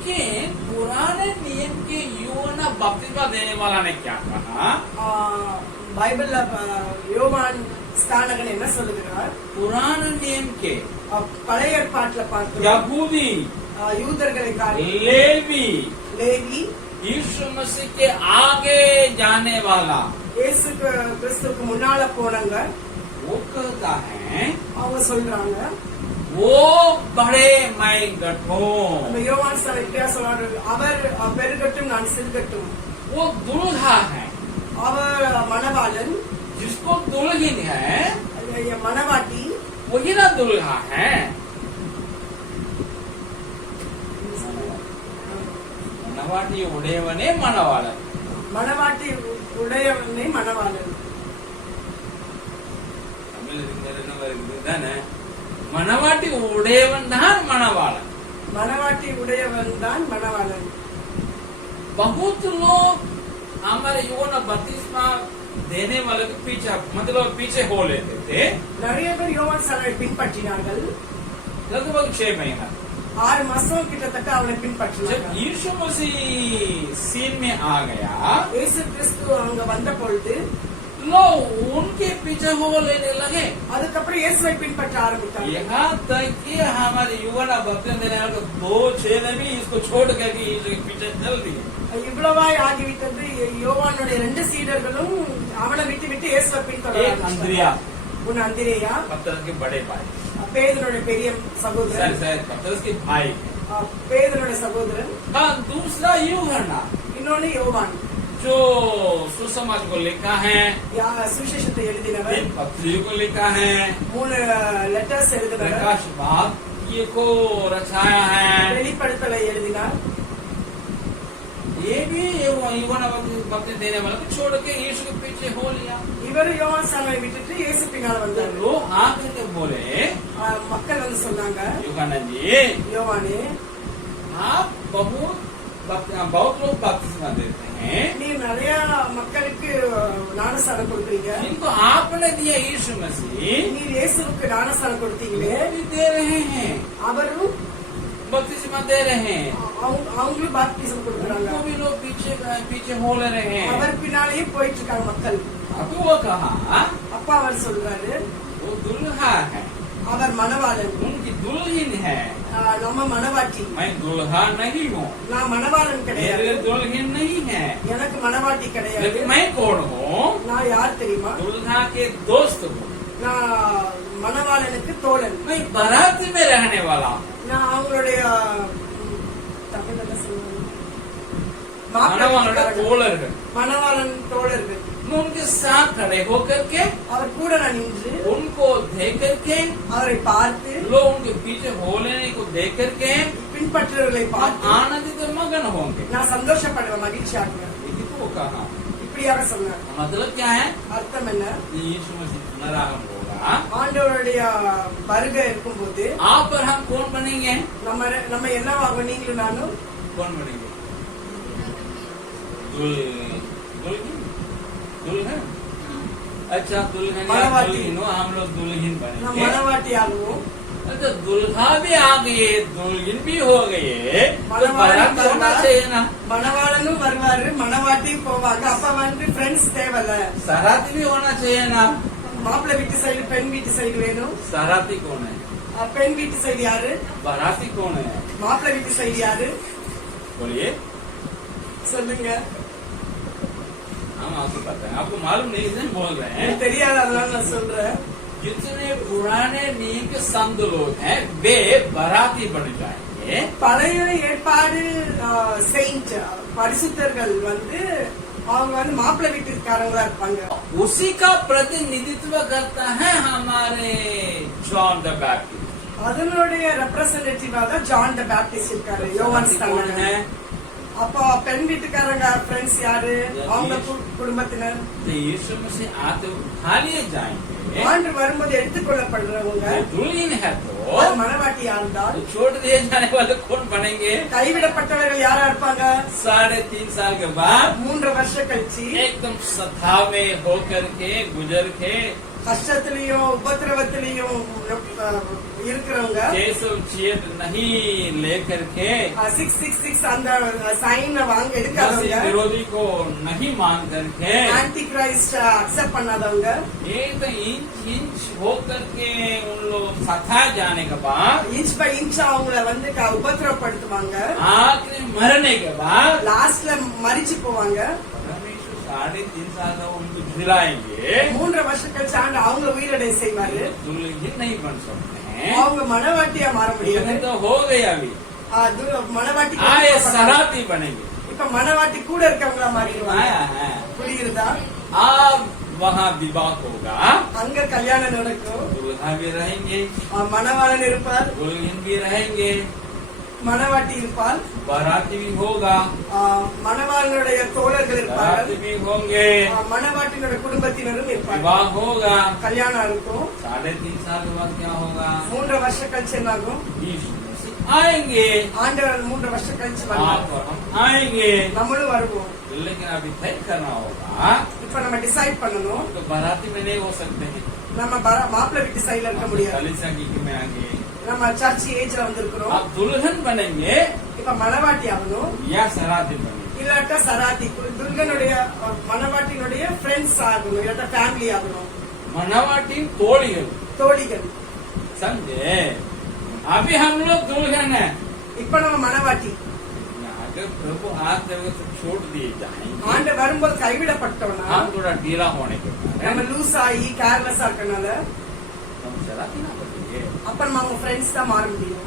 लेकिन पुराने नियम के यूहन्ना बपतिस्मा देने वाला ने क्या कहा? பைபிள்ல யோவான் ஸ்நானகன் என்ன சொல்லுகிறார்? पुराने नियम के பழைய ஏற்பாட்டுல பார்க்கிறோம் यहूदी, யூதர்களை लेवी, லேவி यीशु मसीह के आगे जाने वाला, இயேசு கிறிஸ்துவுக்கு முன்னால போனவங்க वो कहता है அவங்க சொல்றாங்க, वो बड़े मैं गठों, அந்த யோவான் ஸ்நானகன் சொல்றாரு, அவர் பெருகட்டும் நான் சிறுகட்டும். वो दुल्हा है, அவர் மணவாளன், जिसको दुल्हन है மணவாட்டி वही ना दुल्हा है. மணவாட்டி உடையவனே மணவாளன். மணவாட்டி உடையவனே மணவாளன். தமிழ் என்ன வருது தானே? மணவாட்டி உடையவன் தான் மணவாளன். மணவாட்டி உடையவன் தான் மணவாளன். बहुत लोग हमारे यूहन्ना बपतिस्मा देने वाले के पीछे मतलब पीछे हो लेते थे. நிறைய பேர் யோவான் ஸ்நானகனை பின்பற்றினார்கள். लगभग 6 महीना 6 மாசம் கிட்டத்தட்ட அவனை பின்பற்றினார்கள். जब यीशु मसीह सीन में आ गया, இயேசு கிறிஸ்து அங்க வந்த பொழுது लोग उनके पीछे हो लेने लगे. அதுக்கப்புறம் இயேசுவை பின்பற்ற ஆரம்பித்தார்கள். यहाँ तक कि हमारे यूहन्ना बपतिस्मा देने वाले 2-6 ने भी इसको छोड़ करके यीशु के पीछे चल दिए. இவ்வளவாய் ஆகிவிட்டது. யோவானுடைய 2 சீடர்களும் அவனை விட்டு விட்டு இயேசுவை பின்தொடர்ந்தார்கள். अंद्रिया, உன் அந்திரேயா पतरस के बड़े भाई, பேதுருடைய பெரிய சகோதரன், पतरस के भाई. பேதுருடைய சகோதரன். हाँ, दूसरा यूहन्ना இன்னொன்னு யோவான், जो सुसमाचार को लिखा है, சுவிசேஷத்தை எழுதினவர், 3 पत्रियों को लिखा है, 3 லெட்டர்ஸ் எழுதினவர், प्रकाश वाक्य को रचाया है. வெளிப்படுத்தலை எழுதினார். ये भी यूहन्ना बपतिस्मा देने वाले को छोड़ के यीशु के पीछे हो लिया. இவர் யோவான் ஸ்நானகனை விட்டுட்டு இயேசு பின்னால வந்தார். लोग आकर के बोले, மக்கள் வந்து சொன்னாங்க, यूहन्ना जी யோவானே आप बहुत लोग बपतिस्मा देते हैं, நீ நிறைய மக்களுக்கு ஞானஸ்நானம் கொடுக்குறீங்க, इनको आपने दिया यीशु मसीह, நீ இயேசுவுக்கு ஞானஸ்நானம் கொடுத்தீங்களே, वो भी दे रहे हैं, அவரும் बपतिस्मा दे रहे हैं, அவங்களும் பாப்டிசம் கொடுக்குறாங்க, उनको भी लोग पीछे हो ले रहे हैं. அவர் பின்னாலேயே போயிட்டு இருக்காங்க மக்கள். अब वो कहा அப்பா அவர் சொல்றாரு, वो दुल्हा है, அவர் மணவாளன், उनकी दुल्हन है, நம்ம மணவாட்டி, मैं दुल्हा नहीं हूँ, நான் மணவாளன் கிடையாது, मेरे दुल्हन नहीं है, எனக்கு மணவாட்டி கிடையாது. लेकिन मैं कौन हूँ? நான் யார் தெரியுமா? दुल्हा के दोस्त हूँ, நான் மணவாளனுக்கு தோழன், मैं बारात में रहने वाला हूँ. நான் அவங்களுடைய தமிழ்ல என்ன சொல்லுவாங்க? மணவாளனோட தோழர்கள். மணவாளன் தோழர்கள். मैं उनके साथ खड़े होकर के அவர் கூட நான் நின்று उनको देख करके, அவரை பார்த்து लोग उनके पीछे हो लेने को देख करके பின்பற்றுவர்களை பார்த்து आनंदित मगन होंगे. நான் சந்தோஷப்படுவேன், மகிழ்ச்சியாகுவேன். यही तो वो कहा. இப்படியாக சொன்னார். मतलब क्या है? அர்த்தம் என்ன? यीशु मसीह पुनरागमन होगा, ஆண்டவருடைய வருகை இருக்கும்போது आप और हम कौन बनेंगे? நம்ம என்னவாகும்? நீங்களும் நானும் कौन बनेंगे? दुल्हन. अच्छा, दुल्हन या दुल्हन हो, हम लोग दुल्हन நம்ம बनेंगे. மணவாட்டி ஆகுவோம். अच्छा, दुल्हा भी आ गए, दुल्हन भी हो गए, तो बारात होना चाहिए ना? மணவாளனும் வருவாரு, மணவாட்டியும் போவாங்க. அப்ப வந்து ஃப்ரெண்ட்ஸ் தேவையில்ல, सराती भी होना चाहिए ना? மாப்பிள்ளை வீட்டு சைடு பெண் வீட்டு சைடு வேணும். सराती कौन है? பெண் வீட்டு சைடு யாரு? बाराती कौन है? மாப்பிள்ளை வீட்டு சைடு யாரு? बोलिए. சொல்லுங்க. हम आपको पता है, आपको मालूम नहीं इसलिए बोल रहे हैं. எனக்கு தெரியாது, அதனால நான் சொல்றேன். जितने पुराने नियम के संत लोग हैं वे बाराती बन जाएंगे. பழைய ஏற்பாடு செயின்ட் பரிசுத்தர்கள் வந்து அவங்க வந்து மாப்பிள்ளை வீட்டுக்காரங்களா இருப்பாங்க. उसी का प्रतिनिधित्व करता है हमारे जॉन द बैप्टिस्ट. அதனுடைய ரெப்ரசன்டேட்டிவா தான் ஜான் த பேப்டிஸ்ட் இருக்காரு, யோவான் ஸ்நானகன். அப்போ பெண் வீட்டுக்காரங்க ஃப்ரெண்ட்ஸ் யாரு? அவங்க குடும்பத்தினர். यीशु मसीह आते उठा लिए जाएंगे. ஆண்டு வரும்போது எடுத்துக்கொள்ளப்படுறவங்க दुल्हन है तो மணவாட்டியா இருந்தால் छोड़ दिए जाने वाले कौन बनेंगे? கைவிடப்பட்டவர்கள் யாரா இருப்பாங்க? 3.5 साल के बाद 3 வருஷம் கழிச்சு एकदम सथा में होकर के गुजर के கஷ்டத்திலையும் உபத்திரவத்திலையும் இருக்கிறவங்க केशव चेत नहीं लेकर के 666 அந்த சைன் வாங்க मसीह எடுக்காதவங்க विरोधी को नहीं मान करके ஆன்டி கிரைஸ்ட் அக்செப்ட் பண்ணாதவங்க एक इंच इंच होकर के उन लोग सताए जाने के बाद இன்ச் பை இன்ச் அவங்கள வந்து உபத்திரவப்படுத்துவாங்க आखिरी मरने के बाद லாஸ்ட்ல மரிச்சு போவாங்க परमेश्वर 3.5 साल तक उनको जिलाएंगे 3 வருஷம் கழிச்சு ஆண்டு அவங்க உயிரடை செய்வாரு दुल्हन नहीं बन सकते हैं அவங்க மனவாட்டியா மாற முடியாது दुल्हन तो हो गए अभी மனவாட்டி आए सराती बनेंगे இப்ப மனவாட்டி கூட இருக்கவங்களா மாறிடுவாங்க आया है புரியுதா अब वहाँ विवाह होगा அங்க கல்யாணம் நடக்கும் दुल्हा भी रहेंगे மணவாளன் இருப்பார் दुल्हन भी रहेंगे மணவாட்டி இருப்பார் बाराती भी होगा மணவாளனுடைய தோழர்கள் बाराती இருப்பார்கள் भी होंगे மணவாட்டினுடைய குடும்பத்தினரும் இருப்பார்கள் विवाह होगा கல்யாணம் இருக்கும் 3.5 साल के बाद क्या होगा 3 வருஷம் கழிச்சு என்ன ஆகும் यीशु मसीह आएंगे ஆண்டவர் 3 வருஷம் கழிச்சு வருவார் आप और हम आएंगे நம்மளும் வருவோம் लेकिन अभी तय करना होगा இப்ப நம்ம டிசைட் பண்ணணும் तो बाराती में नहीं हो सकते हैं நம்ம மாப்பிள்ளை வீட்டு சைடுல இருக்க முடியாது कलीसिया की में आएंगे நம்ம சர்ச் ஏஜ்ல வந்திருக்கிறோம் आप दुल्हन बनेंगे இப்ப மணவாட்டி ஆகணும் या सराती बनेंगे இல்லாட்டா சராத்தி துர்கனுடைய மணவாட்டினுடைய ஃப்ரெண்ட்ஸ் ஆகணும் இல்லாட்டா ஃபேமிலி ஆகணும் मनवाटी तोड़िए தோழிகள் समझे अभी हम लोग दुल्हन है இப்ப நம்ம மணவாட்டி अगर प्रभु हाथ देगा तो छोड़ दिए जाएंगे ஆண்டு வரும்போது கைவிடப்பட்டோம்னா हम थोड़ा ढीला होने के நம்ம कारण லூஸ் ஆகி கேர்லெஸ் இருக்கனால हम सराती ना बनेंगे அப்ப நம்ம அவங்க ஃப்ரெண்ட்ஸ் தான் மாற முடியும்